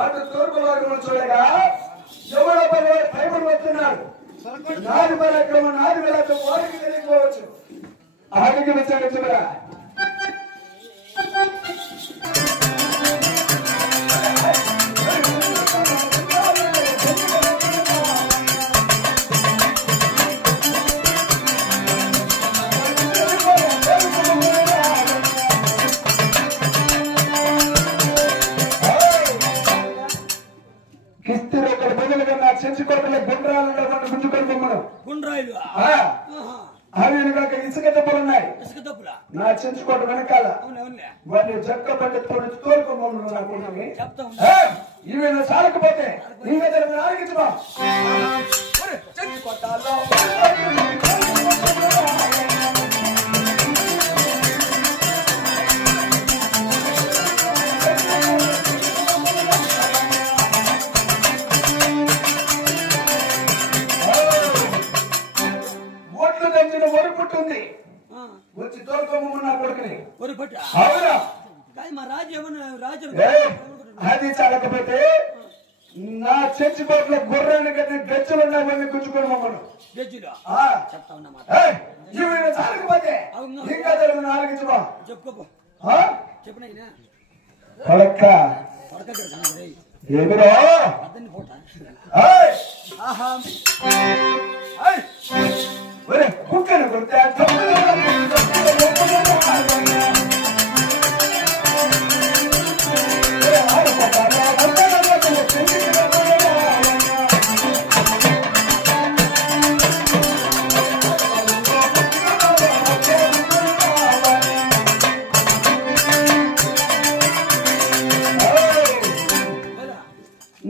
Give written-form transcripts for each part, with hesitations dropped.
అటు తూర్పు మార్గం చూడగా ఎవరో పైబడి వస్తున్నాడు. నాది పరాక్రమం నాది వెళ్ళక వారికి తెలియకపోవచ్చు. ఆడికి వచ్చాడు చివరా చెంచుకోవడం గుండ్రాలు గుంజుకొని బొమ్మను గుండ్రాయిలు అవి వెనుక ఇసుక దెబ్బలున్నాయి. నా చెంచుకోవడం వెనకాల వాటిని చెక్క పండి తోడుకో బొమ్మలు నాకున్నాయి. ఇవి చాలకపోతే ఇంకా ఆగించుకో వచ్చి తోలుకోమన్నా కొడుకుని అవునా అది చాలకపోతే నా చర్చి కోట్ల గుర్రాన్ని కట్టి గజ్జలు ఉన్నామని గుంజుకొని మమ్మల్ని చాలకపోతే ఇంకా ఆలోచించమా కొడక్క ఎదురో కుక్కను కొడితే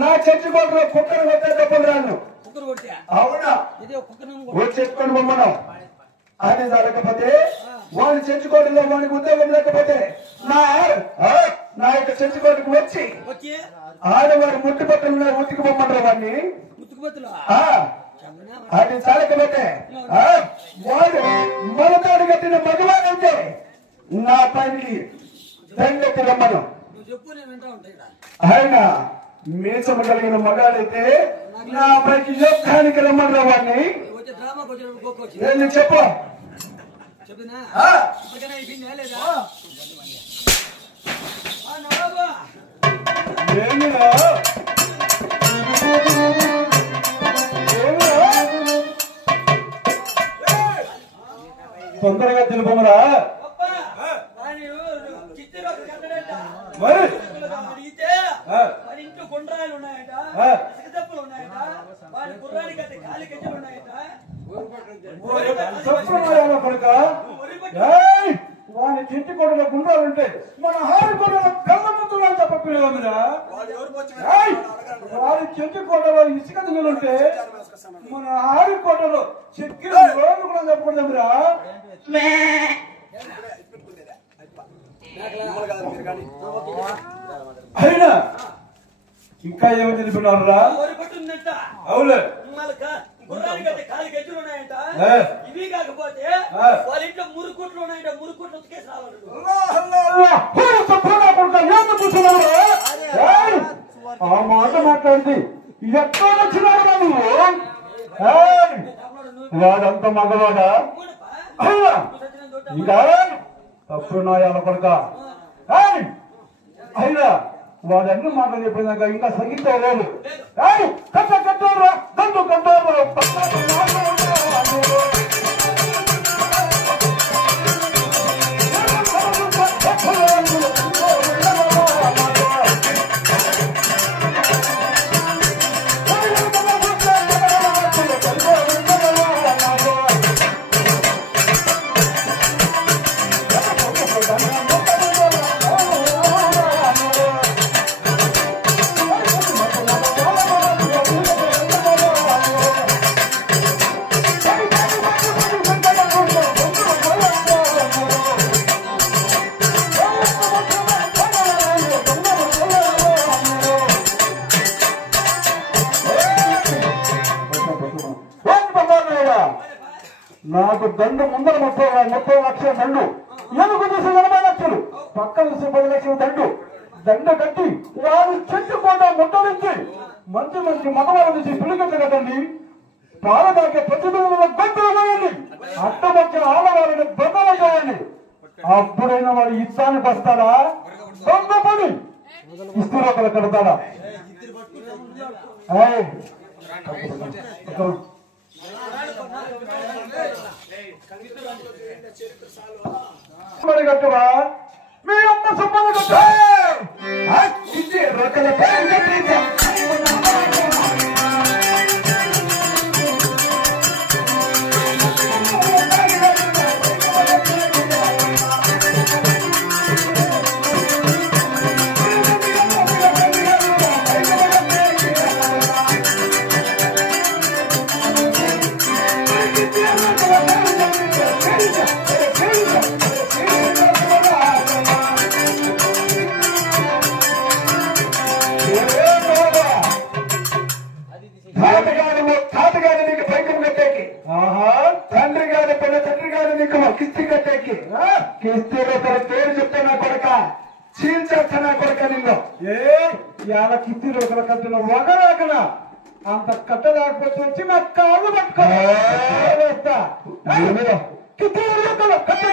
నా చర్చి కోటలో కుక్కను కొట్టే డబ్బులు రాను. అవునా చెప్పుకొని బొమ్మను అది జరగకపోతే వాడిని చెంచుకోవడంలో వాడికి ఉద్యోగం లేకపోతే నా యొక్క చెంచుకోవడానికి వచ్చి ఆడవారి ముట్టు బట్టలు ఉతికి బొమ్మన్నారు వాడిని. అది చాలకపోతే వాడు మొలతాడు కట్టిన మగవాడంటే నా పనికి దండెత్తి రమ్మను. ఆయన మీసము కలిగిన మగాడైతే నా పైకి యుద్ధానికి రమ్మన్నారు వాడిని. చెప్పు తొందరగా తెలుపమరా మరి ఇంట్లో గుండ్రాలు ఉన్నాయట, సిగదప్పులు ఉన్నాయట, వాడి గుర్రానికి అయితే కాలి గజ్జలు ఉన్నాయట. వాడి చెట్టు కొడలో గుండ్రాలు ఉంటాయి, మన హారి కొడలో కళ్ళ ముద్దులు అని చెప్పకపోయారా? వాడి చెట్టు కొడలో ఇసుక దిగులుంటే మన హారి కొడలో చెక్కిన రోజు కూడా చెప్పకూడదురా. అయినా ఇంకా ఏమో తెలిపినారా? అవులే కాలి గజ్జలు ఉన్నాయంట. ఇవి కాకపోతే వాళ్ళ ఇంట్లో మురుకుట్లు ఉన్నాయంట. మురుకుట్లు ఉతికేసి రావాలి. ఆ మాట మాట్లాడింది ఎక్కడ వచ్చినారా నువ్వు? వాడంత మగవాడా? ఇంకా తప్పుడు నాయాల కొడుక. అయినా వాడన్ని మాటలు చెప్పినాక ఇంకా సగిపోలేదు. కట్టోరు దండు కట్టోరు నాకు దండు ముందర 30 లక్షల దండు, ఎనుగు చూసి 80 లక్షలు, పక్క చూసి 10 లక్షల దండు. దండ కట్టి వారు చెట్టు కోట ముట్టరించి మంచి మంచి మగవాళ్ళ నుంచి పిలికెట్టు కదండి. పాల దాకే ప్రతిబింబుల గొంతులు వేయండి. అట్టమొచ్చే ఆడవాళ్ళని దొంగలు చేయండి. అప్పుడైనా వాడు ఇష్టానికి వస్తాడా? దొంగ పని ఇస్తురోకలు కడతాడా? కట్టువా మీ అమ్మ సంబంధ కట్టు. తాతగారి నీకు పైకం కట్టేకి, తండ్రి గారి పిల్ల తండ్రి గారి నీకు కిస్తీ కట్టేకి. కిస్తీలో తన పేరు చెప్తే నా కొడక చీల్చేస్తా నా కొడక నిన్ను. ఇలా కిస్తీ రోజుల కట్టిన ఒకరాకన అంత కట్టలేకపోతే వచ్చి నా కాళ్ళు పట్టుకోస్తా. కిస్తీ రోజుల కట్టిన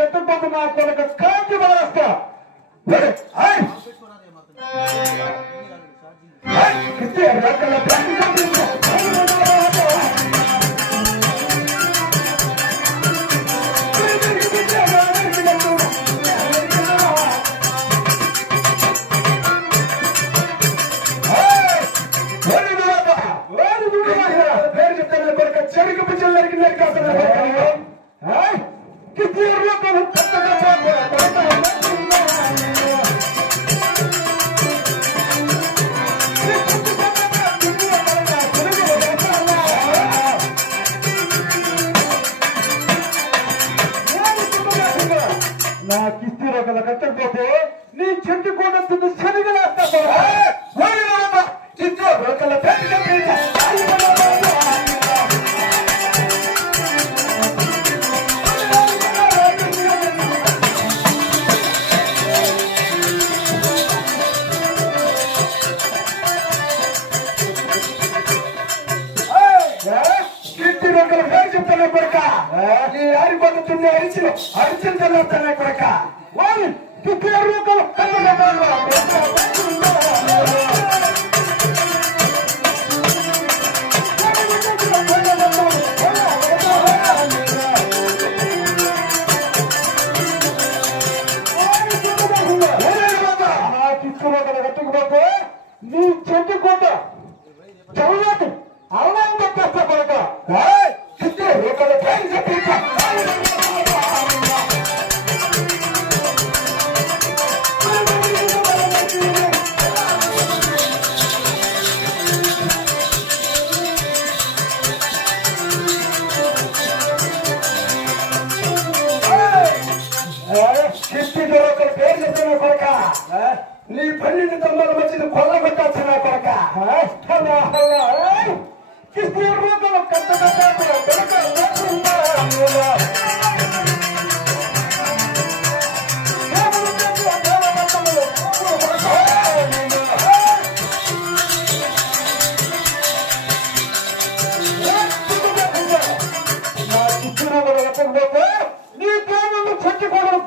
కట్టుకోక నా కొడుక కాంతి మారేస్తా. పేరు చెప్తాను కొడుక చెరుకు పిచ్చలు నరికి నరికేస్తాను. నా కిస్తీ రకాల కట్టకపోతే నీ చెట్టు కూడా తిండి సరిగా చెప్తాను కొడక ఆరిపోతుంది. అరిచిన తర్వాత కొడక వాళ్ళు కట్టుకుపోతే నీ చెట్టు కోట చదువు అవునా చెప్పేస్తా కొడక. పేరు చెప్తున్నా కొడక నీ 12 తొమ్మల మధ్యన కొల్ల పెట్టాల్సిన కొడక. నీ పేరు చచ్చిపోవడం